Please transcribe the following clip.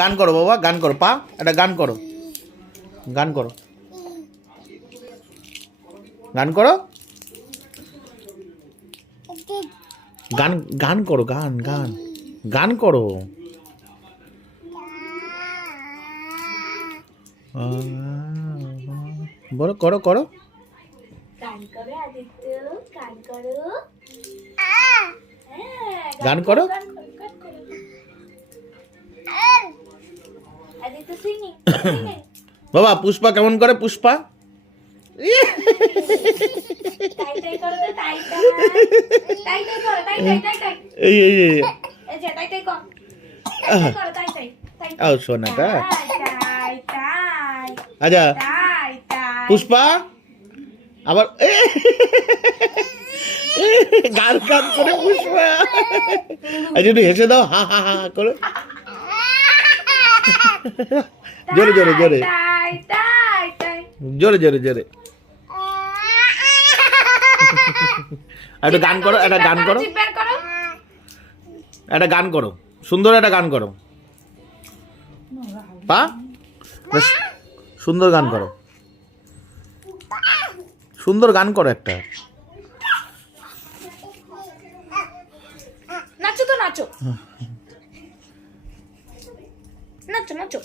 গান করো বাবা, গান করো। পা একটা গান করো, গান করো, গান করো, গান গান করো, গান গান গান করো। বলো, করো করো। গান করো আদিত্য, গান করো। হ্যাঁ, গান করো। গান করো, গান করো। Aditya singing, singing. বাবা পুষ্পা কেমন করে? পুষ্পা টাই টাই করো তো, টাই টাই। টাই টাই করো, টাই টাই, টাই টাই। এই এই এই এই যে টাই টাই কর। টাই টাই করো, টাই টাই। টাই টাই। ও সোনাটা। টাই টাই। আচ্ছা টাই টাই। পুষ্পা আবার গান গান করে পুষ্পা। আচ্ছা একটু হেসে দাও, হা হা হা করে। জোরে জোরে জোরে, টাই টাই টাই। জোরে জোরে জোরে। একটা গান করো, একটা গান করো, জিভ বের করো। একটা গান করো, সুন্দর একটা গান করো। পা বেশ সুন্দর গান করো, সুন্দর গান করো একটা। নাচো তো নাচো। নাচো নাচো।